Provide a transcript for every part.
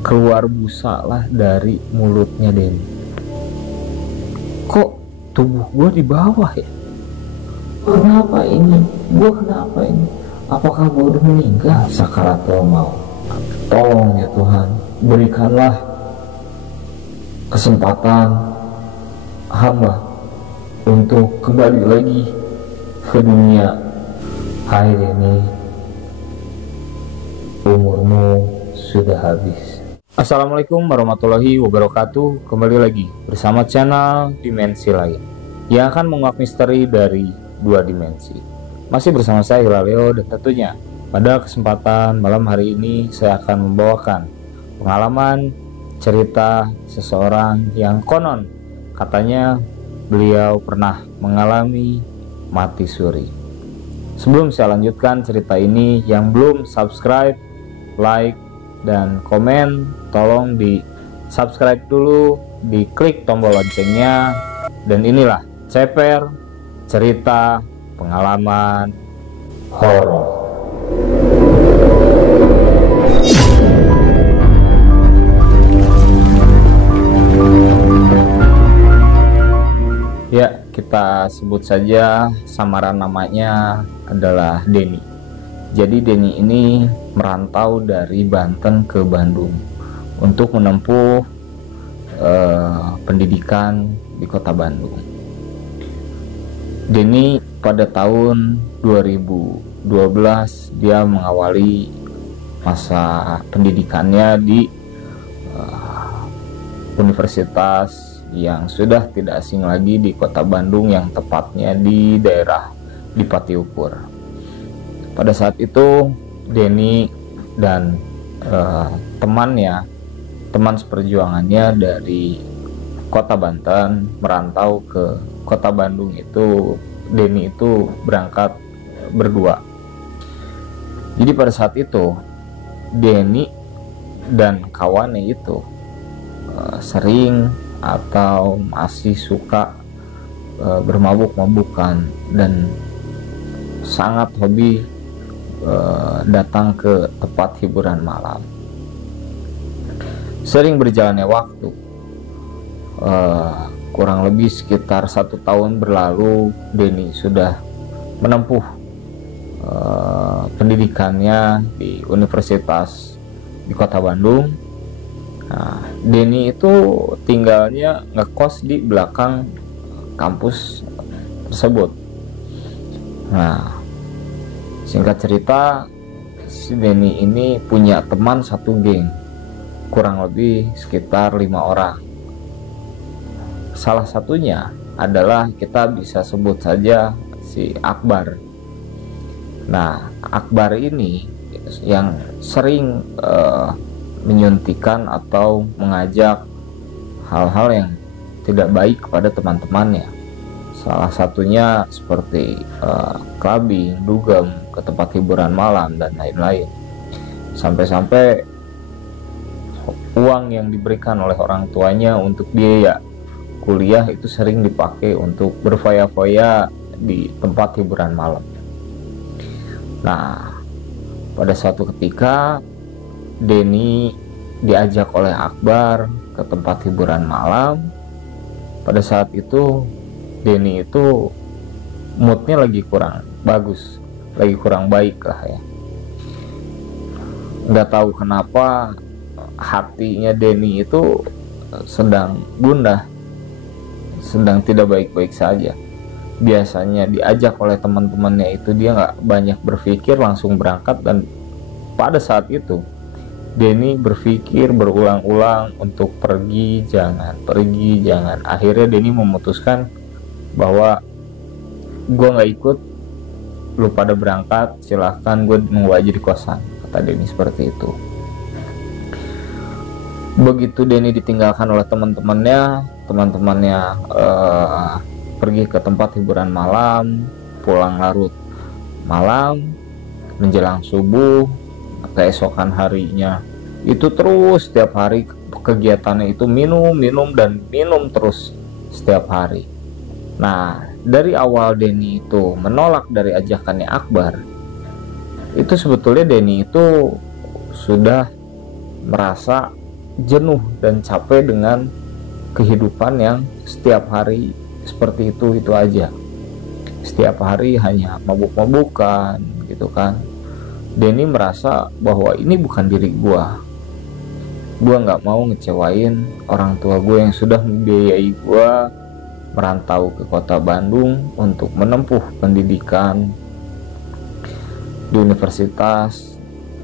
keluar busa lah dari mulutnya Denny. Kok tubuh gue di bawah ya? Kenapa ini? Gue kenapa ini? Apakah gue udah meninggal sakaratul maut? Tolong ya Tuhan, berikanlah kesempatan hamba untuk kembali lagi ke dunia. Hai Denny, umurmu sudah habis. Assalamualaikum warahmatullahi wabarakatuh. Kembali lagi bersama channel Dimensi Lain yang akan menguak misteri dari dua dimensi. Masih bersama saya Hilaleo, dan tentunya pada kesempatan malam hari ini saya akan membawakan pengalaman cerita seseorang yang konon katanya beliau pernah mengalami mati suri. Sebelum saya lanjutkan cerita ini, yang belum subscribe, like, dan komen, tolong di subscribe dulu, diklik tombol loncengnya, dan inilah ceper cerita pengalaman horor. Ya, kita sebut saja samaran namanya adalah Denny. Jadi Denny ini merantau dari Banten ke Bandung untuk menempuh pendidikan di kota Bandung. Denny pada tahun 2012 dia mengawali masa pendidikannya di universitas yang sudah tidak asing lagi di kota Bandung, yang tepatnya di daerah Dipati Ukur. Pada saat itu Denny dan teman seperjuangannya dari kota Banten merantau ke kota Bandung. Itu Denny itu berangkat berdua. Jadi pada saat itu Denny dan kawannya itu sering atau masih suka bermabuk-mabukan dan sangat hobi datang ke tempat hiburan malam. Sering berjalannya waktu, kurang lebih sekitar 1 tahun berlalu, Denny sudah menempuh pendidikannya di universitas di kota Bandung. Nah, Denny itu tinggalnya ngekos di belakang kampus tersebut. Nah, singkat cerita, si Denny ini punya teman satu geng, kurang lebih sekitar 5 orang. Salah satunya adalah kita bisa sebut saja si Akbar. Nah, Akbar ini yang sering menyuntikkan atau mengajak hal-hal yang tidak baik kepada teman-temannya. Salah satunya seperti clubbing, dugem, ke tempat hiburan malam, dan lain-lain. Sampai-sampai uang yang diberikan oleh orang tuanya untuk biaya kuliah itu sering dipakai untuk berfoya-foya di tempat hiburan malam. Nah, pada suatu ketika Denny diajak oleh Akbar ke tempat hiburan malam. Pada saat itu Denny itu moodnya lagi kurang bagus, lagi kurang baik lah ya. Nggak tahu kenapa hatinya Denny itu sedang gundah, sedang tidak baik-baik saja. Biasanya diajak oleh teman-temannya itu dia nggak banyak berpikir, langsung berangkat. Dan pada saat itu Denny berpikir berulang-ulang untuk pergi jangan. Akhirnya Denny memutuskan bahwa gue nggak ikut, lu pada berangkat silahkan, gue nunggu aja di kosan, kata Denny seperti itu. Begitu Denny ditinggalkan oleh teman-temannya pergi ke tempat hiburan malam, pulang larut malam, menjelang subuh, keesokan harinya itu terus setiap hari kegiatannya itu minum terus setiap hari. Nah, dari awal Denny itu menolak dari ajakannya Akbar, itu sebetulnya Denny itu sudah merasa jenuh dan capek dengan kehidupan yang setiap hari seperti itu aja. Setiap hari hanya mabuk-mabukan gitu kan. Denny merasa bahwa ini bukan diri gua nggak mau ngecewain orang tua gue yang sudah membiayai gua merantau ke kota Bandung untuk menempuh pendidikan di universitas,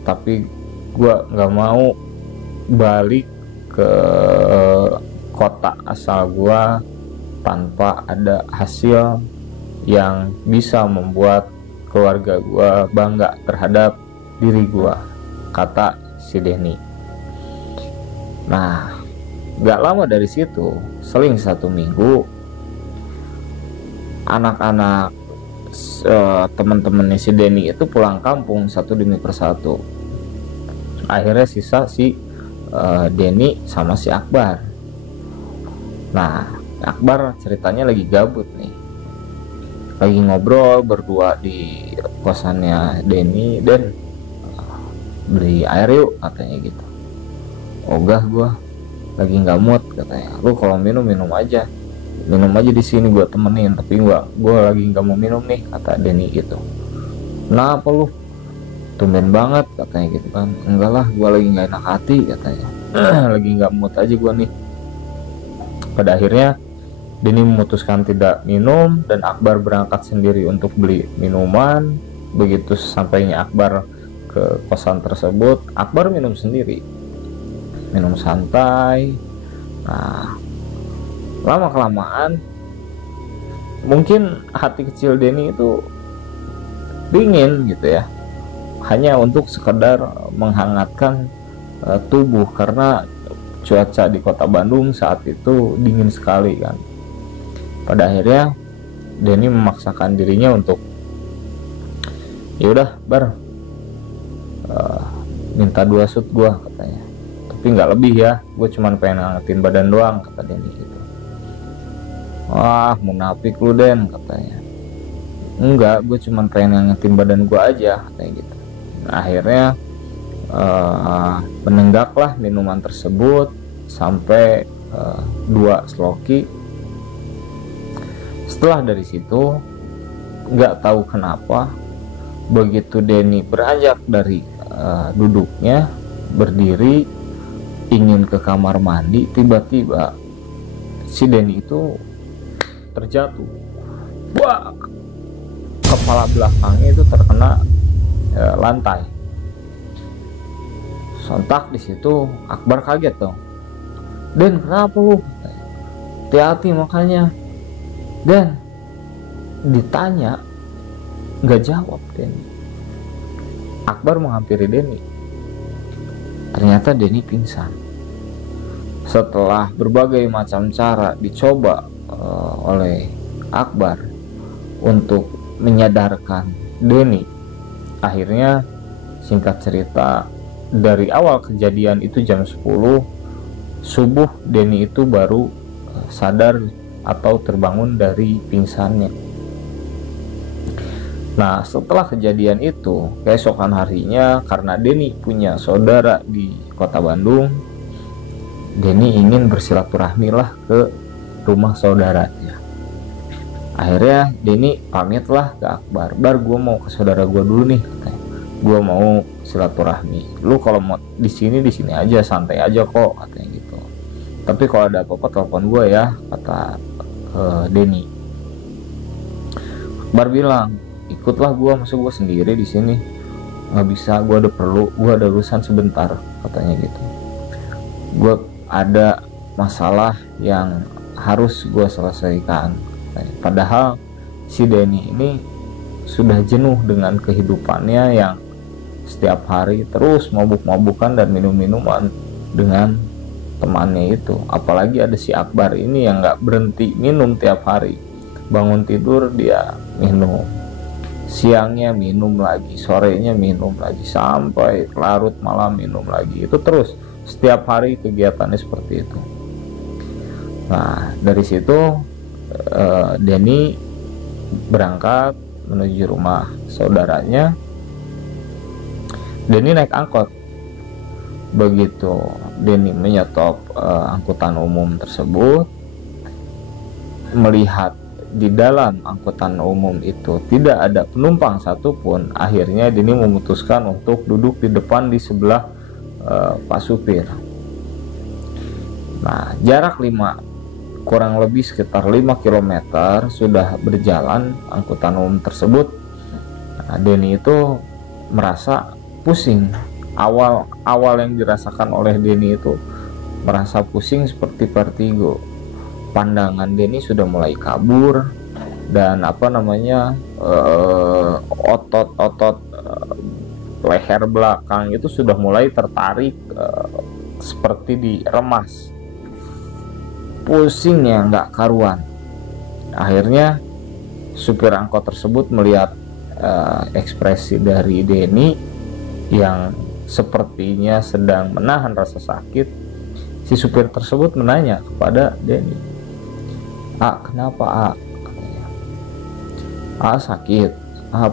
tapi gua nggak mau balik ke kota asal gua tanpa ada hasil yang bisa membuat keluarga gua bangga terhadap diri gua, kata si Denny. Nah, gak lama dari situ, seling 1 minggu, anak-anak teman-temannya si Denny itu pulang kampung satu demi persatu. Akhirnya sisa si Denny sama si Akbar. Nah, Akbar ceritanya lagi gabut nih, lagi ngobrol berdua di kosannya Denny. Dan beli air yuk, katanya gitu. Ogah gua lagi nggak mood, katanya. Lu kalau minum aja di sini, gua temenin, tapi gua lagi nggak mau minum nih, kata Denny gitu. Kenapa lu? Tumben banget, katanya gitu kan. Enggak lah, gua lagi nggak enak hati, katanya. Lagi nggak mood aja gua nih. Pada akhirnya Denny memutuskan tidak minum dan Akbar berangkat sendiri untuk beli minuman. Begitu sampainya Akbar ke kosan tersebut, Akbar minum sendiri, minum santai. Nah, lama kelamaan mungkin hati kecil Denny itu dingin gitu ya, hanya untuk sekedar menghangatkan tubuh, karena cuaca di kota Bandung saat itu dingin sekali kan. Pada akhirnya Denny memaksakan dirinya untuk yaudah Bar, minta 2 shoot gua, katanya, tapi nggak lebih ya, gue cuman pengen ngangetin badan doang, kata Denny gitu. Wah, munafik lu Den, katanya. Enggak, gue cuman pengen ngangetin badan gua aja, katanya gitu. Nah, akhirnya menenggaklah minuman tersebut sampai 2 sloki. Setelah dari situ, nggak tahu kenapa, begitu Denny beranjak dari duduknya, berdiri ingin ke kamar mandi, tiba-tiba si Denny itu terjatuh. Wah, kepala belakangnya itu terkena lantai. Sontak di situ Akbar kaget dong. Den, kenapa lu? Hati-hati makanya. Dan ditanya nggak jawab Denny. Akbar menghampiri Denny. Ternyata Denny pingsan. Setelah berbagai macam cara dicoba oleh Akbar untuk menyadarkan Denny, akhirnya singkat cerita, dari awal kejadian itu jam 10 subuh, Denny itu baru sadar atau terbangun dari pingsannya. Nah, setelah kejadian itu, keesokan harinya, karena Denny punya saudara di kota Bandung, Denny ingin bersilaturahmi lah ke rumah saudaranya. Akhirnya Denny pamitlah ke Akbar. Bar, gue mau ke saudara gue dulu nih, katanya. Gue mau silaturahmi. Lu kalau mau di sini aja, santai aja kok, katanya gitu. Tapi kalau ada apa-apa telepon gue ya, kata Denny. Akbar bilang, ikutlah gue, masa gue sendiri di sini? Nggak bisa, gue ada urusan sebentar, katanya gitu. Gue ada masalah yang harus gue selesaikan. Padahal si Denny ini sudah jenuh dengan kehidupannya yang setiap hari terus mabuk-mabukan dan minum-minuman dengan temannya itu. Apalagi ada si Akbar ini yang nggak berhenti minum tiap hari. Bangun tidur dia minum, siangnya minum lagi, sorenya minum lagi, sampai larut malam minum lagi. Itu terus setiap hari kegiatannya seperti itu. Nah, dari situ Denny berangkat menuju rumah saudaranya. Denny naik angkot Begitu Denny menyetop angkutan umum tersebut, melihat di dalam angkutan umum itu tidak ada penumpang satupun, akhirnya Denny memutuskan untuk duduk di depan di sebelah Pak supir. Nah, jarak kurang lebih sekitar 5 km sudah berjalan angkutan umum tersebut. Nah, Denny itu merasa pusing. Awal yang dirasakan oleh Denny itu merasa pusing seperti vertigo. Pandangan Denny sudah mulai kabur, dan otot-otot leher belakang itu sudah mulai tertarik, seperti diremas. Pusing ya nggak karuan. Akhirnya supir angkot tersebut melihat ekspresi dari Denny yang sepertinya sedang menahan rasa sakit. Si supir tersebut menanya kepada Denny, kenapa katanya. Sakit,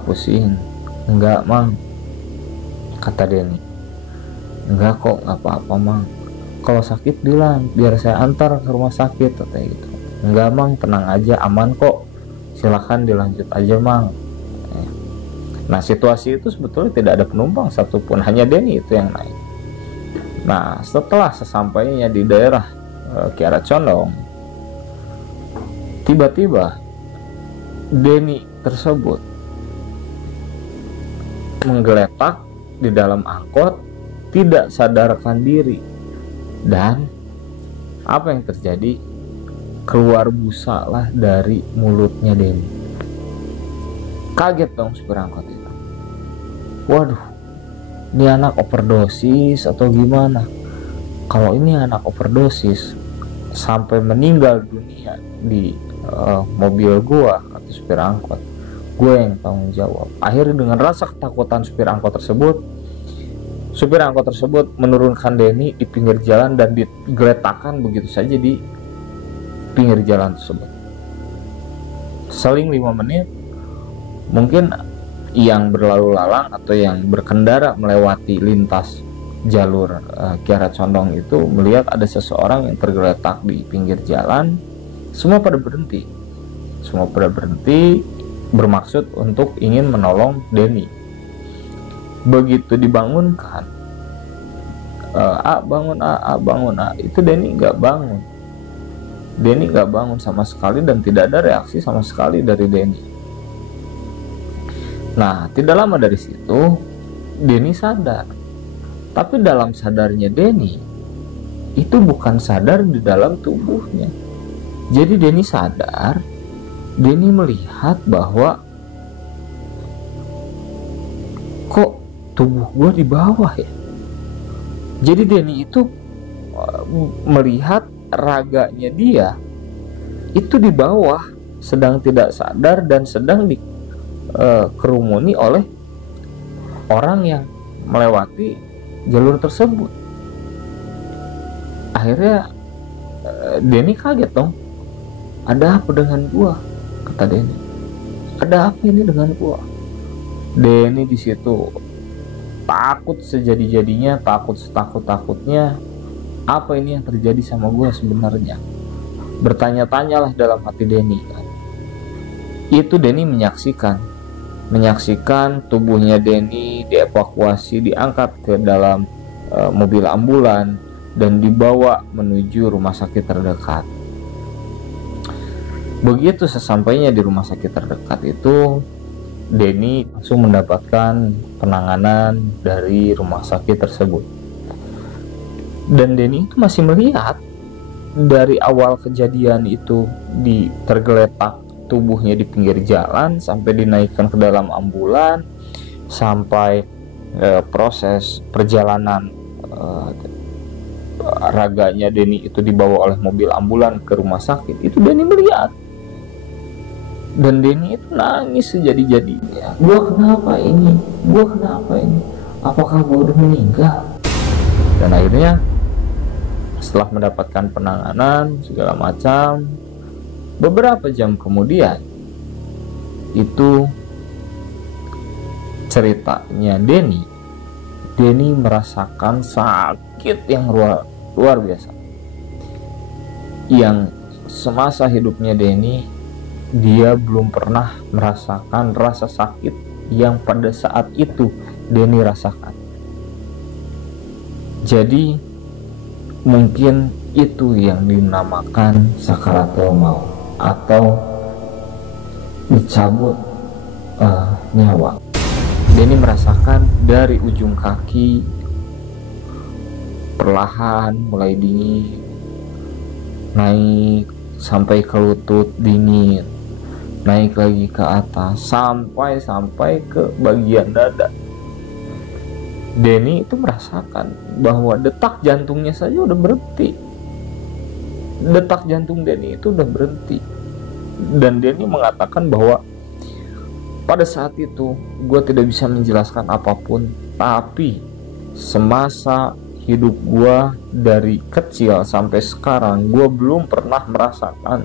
pusing. Enggak mang, kata Denny. Enggak kok, nggak apa-apa mang, kalau sakit bilang biar saya antar ke rumah sakit, katanya gitu. Enggak mang, tenang aja, aman kok, silahkan dilanjut aja mang. Nah, situasi itu sebetulnya tidak ada penumpang satupun, hanya Denny itu yang naik. Nah, setelah sesampainya di daerah Kiara Condong, tiba-tiba Denny tersebut menggeletak di dalam angkot, tidak sadarkan diri, dan apa yang terjadi? Keluar busa lah dari mulutnya Denny. Kaget dong supir angkot itu. Waduh, ini anak overdosis atau gimana? Kalau ini anak overdosis sampai meninggal dunia di mobil gua, kata supir angkot, gue yang tanggung jawab. Akhirnya dengan rasa ketakutan supir angkot tersebut menurunkan Denny di pinggir jalan dan digeletakkan begitu saja di pinggir jalan tersebut. Seling 5 menit, mungkin yang berlalu lalang atau yang berkendara melewati lintas jalur Kiara Condong itu melihat ada seseorang yang tergeletak di pinggir jalan. Semua pada berhenti bermaksud untuk ingin menolong Denny. Begitu dibangunkan, bangun, itu Denny nggak bangun sama sekali, dan tidak ada reaksi sama sekali dari Denny. Nah, tidak lama dari situ Denny sadar. Tapi dalam sadarnya Denny itu bukan sadar di dalam tubuhnya. Jadi Denny sadar, Denny melihat bahwa kok tubuh gue di bawah ya. Jadi Denny itu melihat raganya dia itu di bawah, sedang tidak sadar dan sedang dikerumuni oleh orang yang melewati jalur tersebut. Akhirnya Denny kaget dong. Ada apa dengan gua? Kata Denny. Ada apa ini dengan gua? Denny di situ takut sejadi-jadinya, takut setakut-takutnya. Apa ini yang terjadi sama gua sebenarnya? Bertanya-tanyalah dalam hati Denny kan. Itu Denny menyaksikan tubuhnya Denny dievakuasi, diangkat ke dalam mobil ambulan dan dibawa menuju rumah sakit terdekat. Begitu sesampainya di rumah sakit terdekat itu, Denny langsung mendapatkan penanganan dari rumah sakit tersebut. Dan Denny itu masih melihat dari awal kejadian itu, tergeletak tubuhnya di pinggir jalan sampai dinaikkan ke dalam ambulan, sampai proses perjalanan raganya Denny itu dibawa oleh mobil ambulan ke rumah sakit. Itu Denny melihat, dan Denny itu nangis sejadi-jadinya. Gua kenapa ini? Apakah gua udah meninggal? Dan akhirnya setelah mendapatkan penanganan segala macam, beberapa jam kemudian itu ceritanya Denny Denny merasakan sakit yang luar biasa. Yang semasa hidupnya Denny, dia belum pernah merasakan rasa sakit yang pada saat itu Denny rasakan. Jadi mungkin itu yang dinamakan sakaratul maut atau dicabut nyawa. Denny merasakan dari ujung kaki perlahan mulai dingin, naik sampai ke lutut dingin, naik lagi ke atas sampai ke bagian dada. Denny itu merasakan bahwa detak jantungnya saja udah berhenti. Detak jantung Denny itu udah berhenti. Dan Denny mengatakan bahwa pada saat itu gue tidak bisa menjelaskan apapun, tapi semasa hidup gue dari kecil sampai sekarang, gue belum pernah merasakan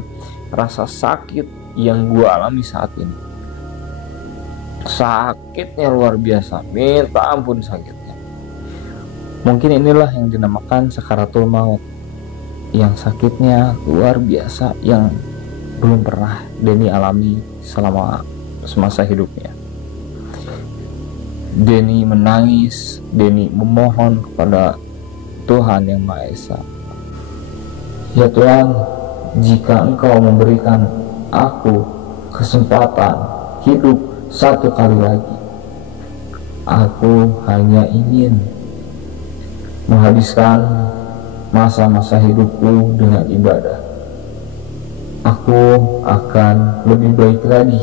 rasa sakit yang gue alami saat ini. Sakitnya luar biasa, minta ampun sakitnya. Mungkin inilah yang dinamakan sakaratul maut, yang sakitnya luar biasa, yang belum pernah Denny alami selama semasa hidupnya. Denny menangis, Denny memohon kepada Tuhan Yang Maha Esa. Ya Tuhan, jika Engkau memberikan aku kesempatan hidup satu kali lagi, aku hanya ingin menghabiskan masa-masa hidupku dengan ibadah. Aku akan lebih baik lagi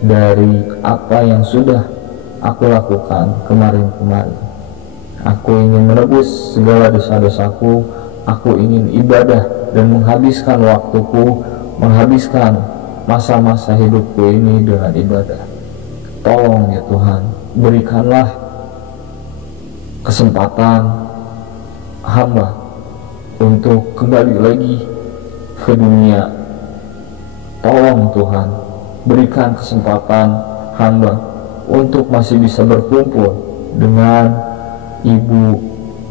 dari apa yang sudah aku lakukan kemarin-kemarin. Aku ingin menebus segala dosa-dosaku. Aku ingin ibadah dan menghabiskan waktuku, menghabiskan masa-masa hidupku ini dengan ibadah. Tolong ya Tuhan, berikanlah kesempatan hamba untuk kembali lagi ke dunia. Tolong Tuhan, berikan kesempatan hamba untuk masih bisa berkumpul dengan ibu,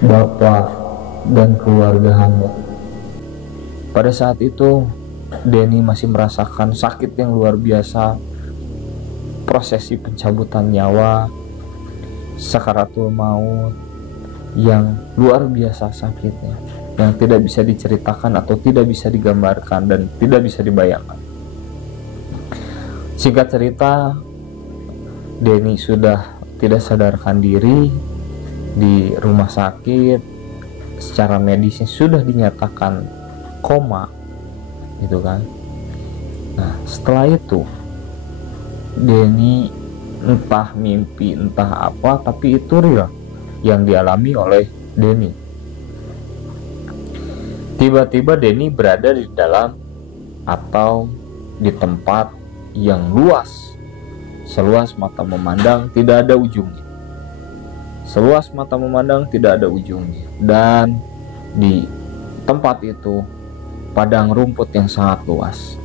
bapak, dan keluarga hamba. Pada saat itu Denny masih merasakan sakit yang luar biasa, prosesi pencabutan nyawa, sakaratul maut yang luar biasa sakitnya, yang tidak bisa diceritakan atau tidak bisa digambarkan dan tidak bisa dibayangkan. Singkat cerita, Denny sudah tidak sadarkan diri di rumah sakit. Secara medisnya sudah dinyatakan koma, gitu kan. Nah, setelah itu Denny entah mimpi entah apa, tapi itu real yang dialami oleh Denny. Tiba-tiba Denny berada di dalam atau di tempat yang luas, seluas mata memandang tidak ada ujungnya. Seluas mata memandang tidak ada ujungnya. Dan di tempat itu padang rumput yang sangat luas.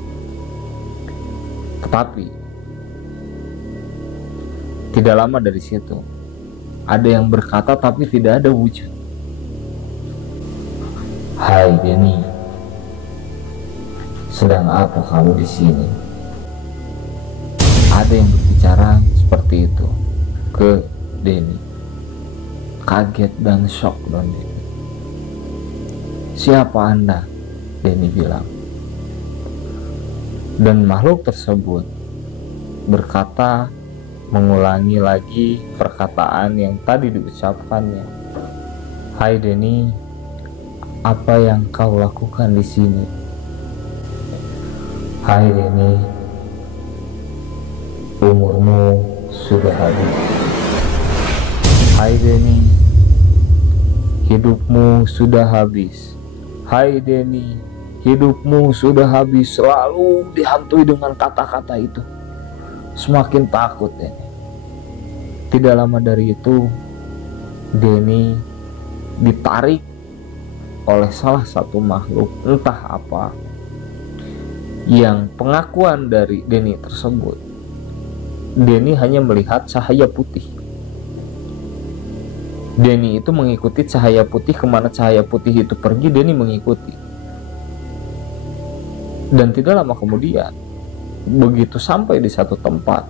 Tetapi tidak lama dari situ ada yang berkata tapi tidak ada wujud. Hai Denny, sedang apa kamu di sini? Ada yang berbicara seperti itu ke Denny. Kaget dan shock dong Denny. Siapa Anda? Denny bilang. Dan makhluk tersebut berkata, mengulangi lagi perkataan yang tadi diucapkannya. Hai Denny, apa yang kau lakukan di sini? Hai Denny, umurmu sudah habis. Hai Denny, hidupmu sudah habis. Hai Denny, hidupmu sudah habis. Selalu dihantui dengan kata-kata itu. Semakin takut Denny. Tidak lama dari itu Denny ditarik oleh salah satu makhluk entah apa, yang pengakuan dari Denny tersebut, Denny hanya melihat cahaya putih. Denny itu mengikuti cahaya putih, kemana cahaya putih itu pergi, Denny mengikuti. Dan tidak lama kemudian, begitu sampai di satu tempat,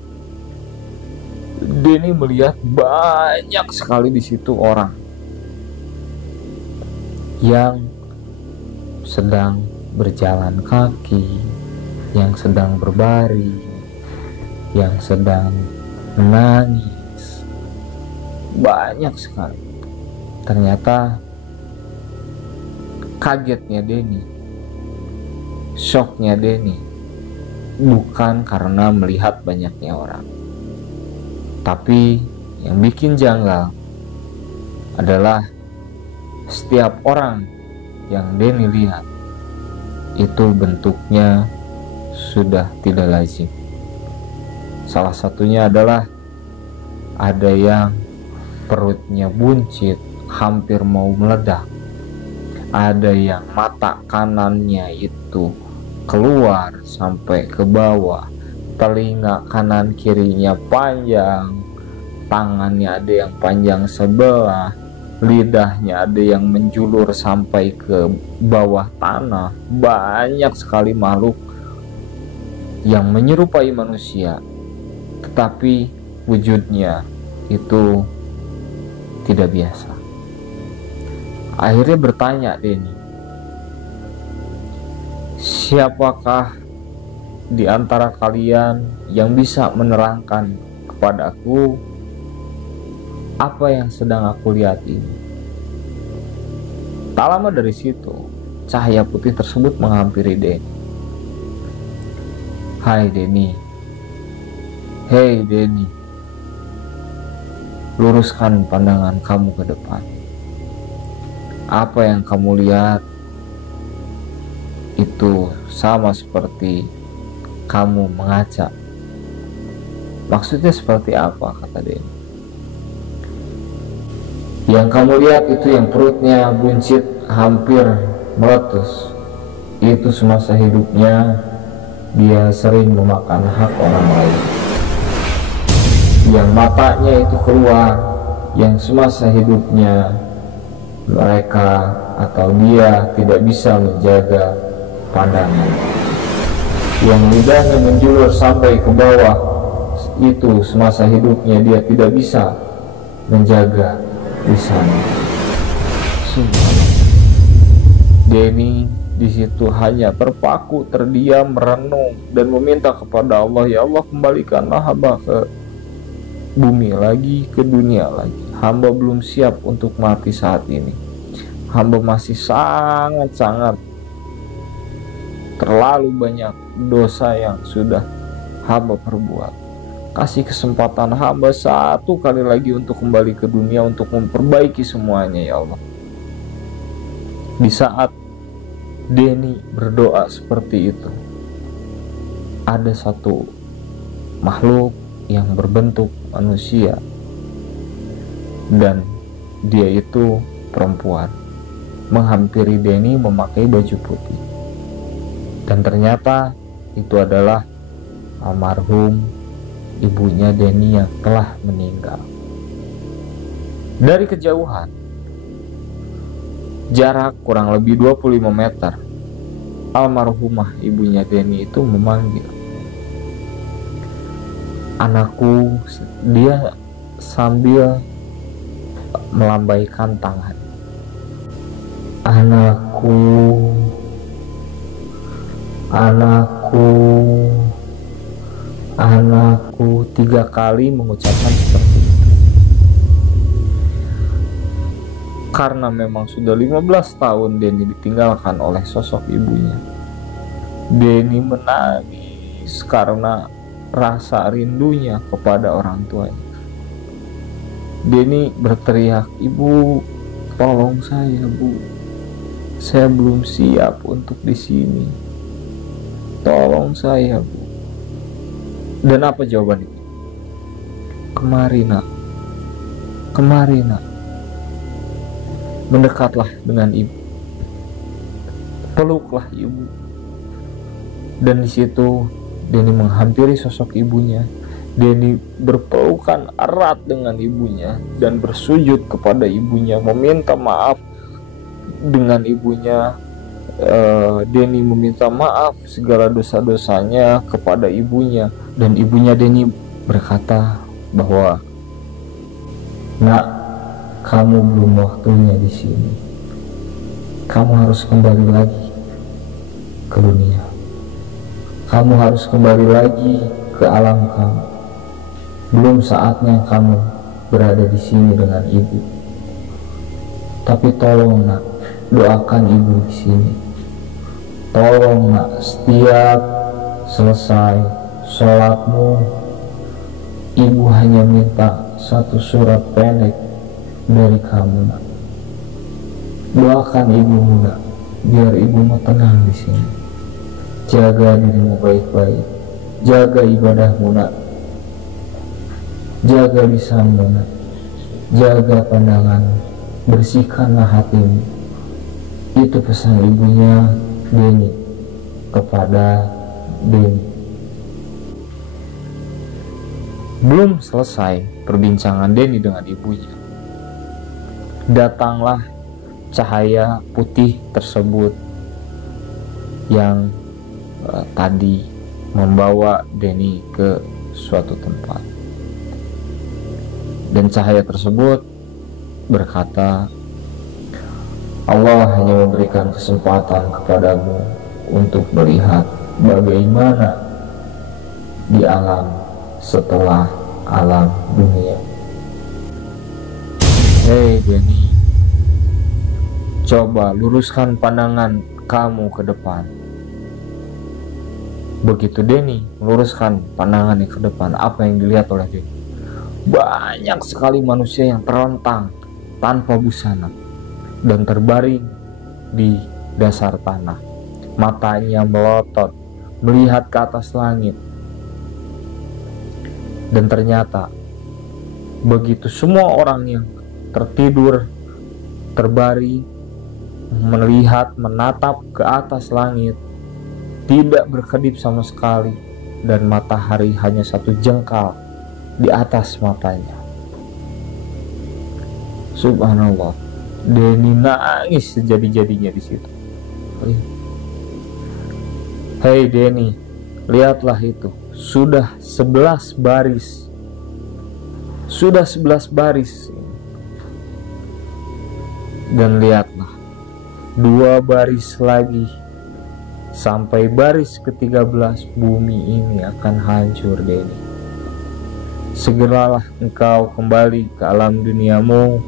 Denny melihat banyak sekali di situ orang yang sedang berjalan kaki, yang sedang berbaring, yang sedang menangis. Banyak sekali. Ternyata kagetnya Denny, shocknya Denny, bukan karena melihat banyaknya orang, tapi yang bikin janggal adalah setiap orang yang Denny lihat itu bentuknya sudah tidak lazim. Salah satunya adalah ada yang perutnya buncit, hampir mau meledak. Ada yang mata kanannya itu keluar sampai ke bawah, telinga kanan kirinya panjang, tangannya ada yang panjang sebelah, lidahnya ada yang menjulur sampai ke bawah tanah. Banyak sekali makhluk yang menyerupai manusia, tetapi wujudnya itu tidak biasa. Akhirnya bertanya Denny, siapakah di antara kalian yang bisa menerangkan kepada aku apa yang sedang aku lihat ini? Tak lama dari situ, cahaya putih tersebut menghampiri Denny. Hai Denny, hei Denny, luruskan pandangan kamu ke depan. Apa yang kamu lihat itu sama seperti kamu mengaca. Maksudnya seperti apa, kata Denny? Yang kamu lihat itu yang perutnya buncit hampir meletus, itu semasa hidupnya dia sering memakan hak orang lain. Yang matanya itu keluar, yang semasa hidupnya mereka atau dia tidak bisa menjaga pandangan. Yang lidahnya menjulur sampai ke bawah, itu semasa hidupnya dia tidak bisa menjaga lisannya. Denny di situ hanya terpaku, terdiam, merenung dan meminta kepada Allah, ya Allah, kembalikanlah hamba ke bumi lagi, ke dunia lagi. Hamba belum siap untuk mati saat ini. Hamba masih sangat-sangat terlalu banyak dosa yang sudah hamba perbuat. Kasih kesempatan hamba satu kali lagi untuk kembali ke dunia, untuk memperbaiki semuanya, ya Allah. Di saat Denny berdoa seperti itu, ada satu makhluk yang berbentuk manusia, dan dia itu perempuan, menghampiri Denny memakai baju putih. Dan ternyata itu adalah almarhum ibunya Denny yang telah meninggal. Dari kejauhan, jarak kurang lebih 25 meter, almarhumah ibunya Denny itu memanggil, anakku. Dia sambil melambaikan tangan, anakku, anakku, anakku, 3 kali mengucapkan seperti itu. Karena memang sudah 15 tahun Denny ditinggalkan oleh sosok ibunya, Denny menangis karena rasa rindunya kepada orang tuanya. Denny berteriak, ibu, tolong saya, bu, saya belum siap untuk di sini, tolong saya, bu. Dan apa jawaban itu? Kemari nak, kemari nak. Mendekatlah dengan ibu, peluklah ibu. Dan di situ Denny menghampiri sosok ibunya. Denny berpelukan erat dengan ibunya dan bersujud kepada ibunya, meminta maaf dengan ibunya. Denny meminta maaf segala dosa-dosanya kepada ibunya, dan ibunya Denny berkata bahwa, "Nak, kamu belum waktunya di sini. Kamu harus kembali lagi ke dunia. Kamu harus kembali lagi ke alam kamu. Belum saatnya kamu berada di sini dengan ibu. Tapi tolong nak, doakan ibu di sini. Tolong nak, setiap selesai sholatmu, ibu hanya minta satu surat pendek dari kamu nak. Doakan ibumu nak, biar ibumu tenang di sini. Jaga dirimu baik-baik, jaga ibadahmu nak, jaga lisanmu nak, jaga pandanganmu, bersihkanlah hatimu." Itu pesan ibunya Denny kepada Denny. Belum selesai perbincangan Denny dengan ibunya, datanglah cahaya putih tersebut yang tadi membawa Denny ke suatu tempat. Dan cahaya tersebut berkata, "Allah hanya memberikan kesempatan kepadamu untuk melihat bagaimana di alam setelah alam dunia." Hei Denny, coba luruskan pandangan kamu ke depan. Begitu Denny meluruskan pandangannya ke depan, apa yang dilihat oleh Denny? Banyak sekali manusia yang terlentang tanpa busana dan terbaring di dasar tanah. Matanya melotot melihat ke atas langit. Dan ternyata begitu semua orang yang tertidur, terbaring, melihat, menatap ke atas langit, tidak berkedip sama sekali, dan matahari hanya satu jengkal di atas matanya. Subhanallah, Denny nangis sejadi-jadinya di situ. Hei Denny, lihatlah itu, sudah 11 baris. Sudah 11 baris. Dan lihatlah, 2 baris lagi sampai baris ke-13 bumi ini akan hancur Denny. Segeralah engkau kembali ke alam duniamu,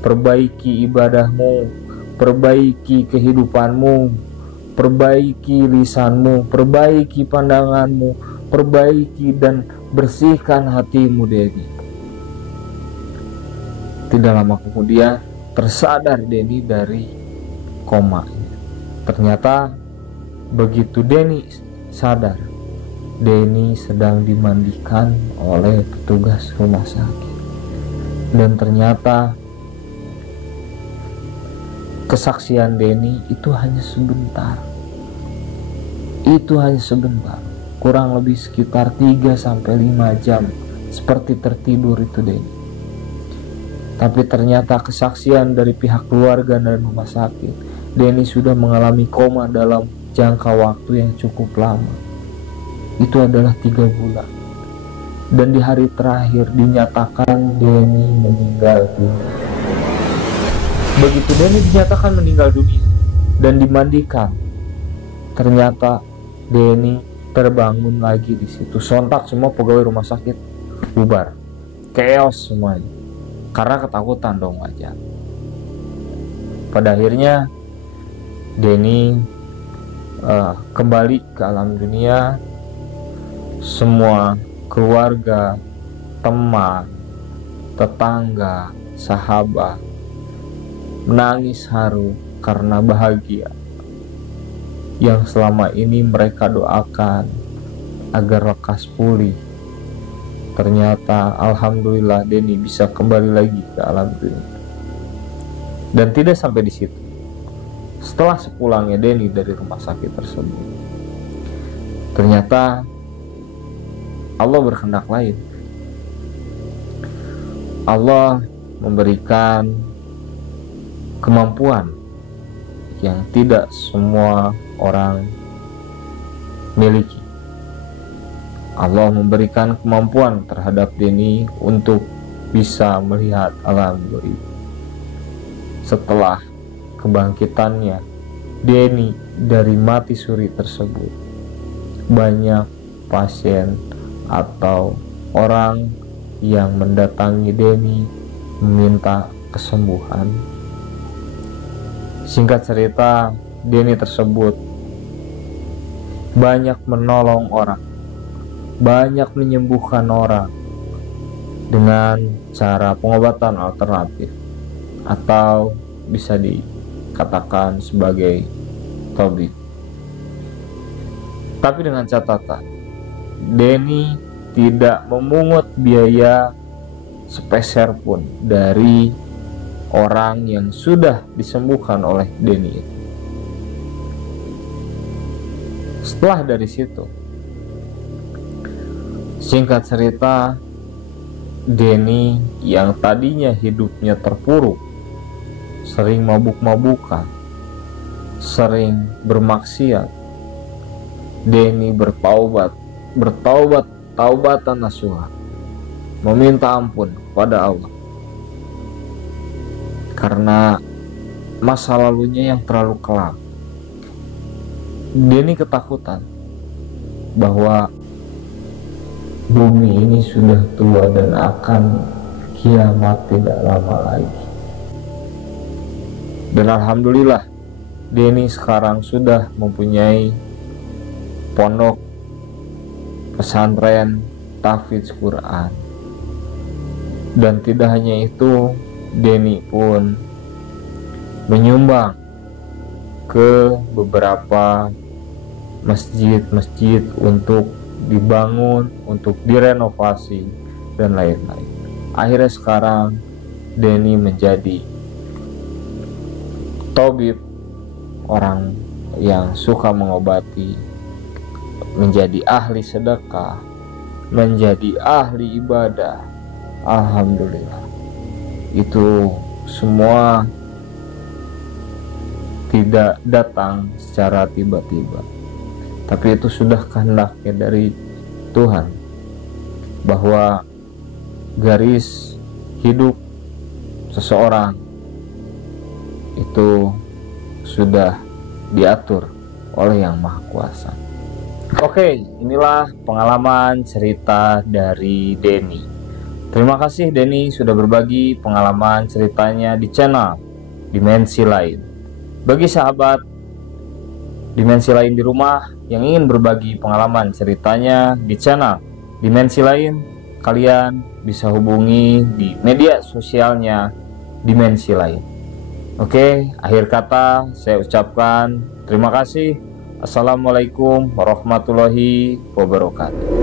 perbaiki ibadahmu, perbaiki kehidupanmu, perbaiki lisanmu, perbaiki pandanganmu, perbaiki dan bersihkan hatimu Denny. Tidak lama kemudian tersadar Denny dari koma. Ternyata begitu Denny sadar, Denny sedang dimandikan oleh petugas rumah sakit. Dan ternyata kesaksian Denny itu hanya sebentar. Itu hanya sebentar. Kurang lebih sekitar 3-5 jam seperti tertidur itu Denny. Tapi ternyata kesaksian dari pihak keluarga dan rumah sakit, Denny sudah mengalami koma dalam jangka waktu yang cukup lama. Itu adalah 3 bulan. Dan di hari terakhir dinyatakan Denny meninggal dunia. Begitu Denny dinyatakan meninggal dunia dan dimandikan, ternyata Denny terbangun lagi di situ. Sontak semua pegawai rumah sakit bubar, chaos semuanya, karena ketakutan dong wajar. Pada akhirnya Denny kembali ke alam dunia. Semua keluarga, teman, tetangga, sahabat menangis haru karena bahagia yang selama ini mereka doakan agar lekas pulih. Ternyata alhamdulillah Denny bisa kembali lagi ke alam dunia. Dan tidak sampai di situ. Setelah sepulangnya Denny dari rumah sakit tersebut, ternyata Allah berkehendak lain. Allah memberikan kemampuan yang tidak semua orang miliki. Allah memberikan kemampuan terhadap Denny untuk bisa melihat alam gaib. Setelah kebangkitannya Denny dari mati suri tersebut, banyak pasien atau orang yang mendatangi Denny meminta kesembuhan. Singkat cerita, Denny tersebut banyak menolong orang, banyak menyembuhkan orang dengan cara pengobatan alternatif, atau bisa dikatakan sebagai tabib. Tapi dengan catatan, Denny tidak memungut biaya sepeser pun dari orang yang sudah disembuhkan oleh Denny. Setelah dari situ, singkat cerita, Denny yang tadinya hidupnya terpuruk, sering mabuk-mabukan, sering bermaksiat, Denny taubatan nasuha, meminta ampun kepada Allah karena masa lalunya yang terlalu kelam. Denny ketakutan bahwa bumi ini sudah tua dan akan kiamat tidak lama lagi. Dan alhamdulillah, Denny sekarang sudah mempunyai pondok pesantren tahfidz Quran. Dan tidak hanya itu, Denny pun menyumbang ke beberapa masjid-masjid untuk dibangun, untuk direnovasi, dan lain-lain. Akhirnya sekarang Denny menjadi tabib, orang yang suka mengobati, menjadi ahli sedekah, menjadi ahli ibadah. Alhamdulillah, itu semua tidak datang secara tiba-tiba, tapi itu sudah kehendaknya dari Tuhan, bahwa garis hidup seseorang itu sudah diatur oleh Yang Maha Kuasa. Oke, inilah pengalaman cerita dari Denny. Terima kasih Denny sudah berbagi pengalaman ceritanya di channel Dimensi Lain. Bagi sahabat Dimensi Lain di rumah yang ingin berbagi pengalaman ceritanya di channel Dimensi Lain, kalian bisa hubungi di media sosialnya Dimensi Lain. Oke, akhir kata saya ucapkan terima kasih. Assalamualaikum warahmatullahi wabarakatuh.